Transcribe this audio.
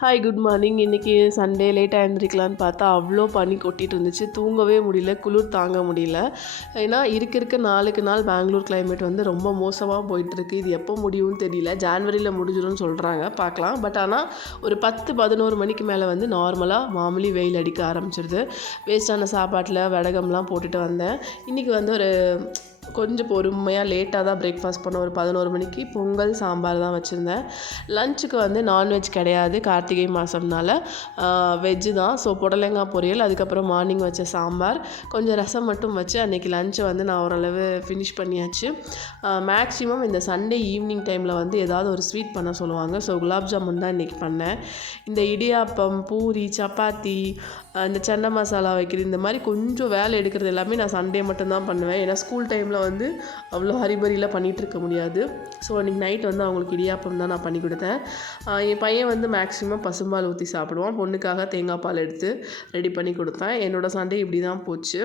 Hi good morning. இன்றைக்கி Sunday லேட்டாக எழுந்திரிக்கலான்னு பார்த்தா அவ்வளோ பனி கொட்டிகிட்டு இருந்துச்சு. தூங்கவே முடியல, குளிர் தாங்க முடியல. ஏன்னா இருக்க நாளுக்கு நாள் பெங்களூர் கிளைமேட் வந்து ரொம்ப மோசமாக போயிட்டுருக்கு. இது எப்போ முடியும்னு தெரியல. ஜான்வரியில் முடிஞ்சிடும்னு சொல்கிறாங்க, பார்க்கலாம். பட் ஆனால் ஒரு 10-11 மணிக்கு மேலே வந்து நார்மலாக மாமூலி வெயில் அடிக்க ஆரம்பிச்சிடுது. வேஸ்ட்டான சாப்பாட்டில் வடகம்லாம் போட்டுட்டு வந்தேன். இன்றைக்கி வந்து ஒரு கொஞ்சம் பொறுமையாக லேட்டாக தான் பிரேக்ஃபாஸ்ட் பண்ணோம். ஒரு 11 மணிக்கு பொங்கல் சாம்பார் தான் வச்சுருந்தேன். லஞ்சுக்கு வந்து நான்வெஜ் கிடையாது, கார்த்திகை மாதம்னால வெஜ்ஜு தான். ஸோ புடலங்காய் பொரியல், அதுக்கப்புறம் மார்னிங் வச்ச சாம்பார், கொஞ்சம் ரசம் மட்டும் வச்சு அன்றைக்கி லஞ்சை வந்து நான் ஓரளவு ஃபினிஷ் பண்ணியாச்சு. மேக்ஸிமம் இந்த சண்டே ஈவினிங் டைமில் வந்து ஏதாவது ஒரு ஸ்வீட் பண்ண சொல்லுவாங்க. ஸோ குலாப் ஜாமுன் தான் இன்றைக்கி பண்ணேன். இந்த இடியாப்பம், பூரி, சப்பாத்தி, இந்த சன்னா மசாலா வைக்கிறது, இந்த மாதிரி கொஞ்சம் வேலை எடுக்கிறது எல்லாமே நான் சண்டே மட்டும்தான் பண்ணுவேன். ஏன்னா ஸ்கூல் டைமில் வந்து அவ்வளோ ஹரிபரியில் பண்ணிகிட்ருக்க முடியாது. ஸோ அன்றைக்கி நைட் வந்து அவங்களுக்கு இடியாப்பம் தான் நான் பண்ணி கொடுத்தேன். என் பையன் வந்து மேக்ஸிமம் பசும்பால் ஊற்றி சாப்பிடுவான். பொண்ணுக்காக தேங்காய் பால் எடுத்து ரெடி பண்ணி கொடுத்தேன். என்னோடய சண்டே இப்படி தான் போச்சு.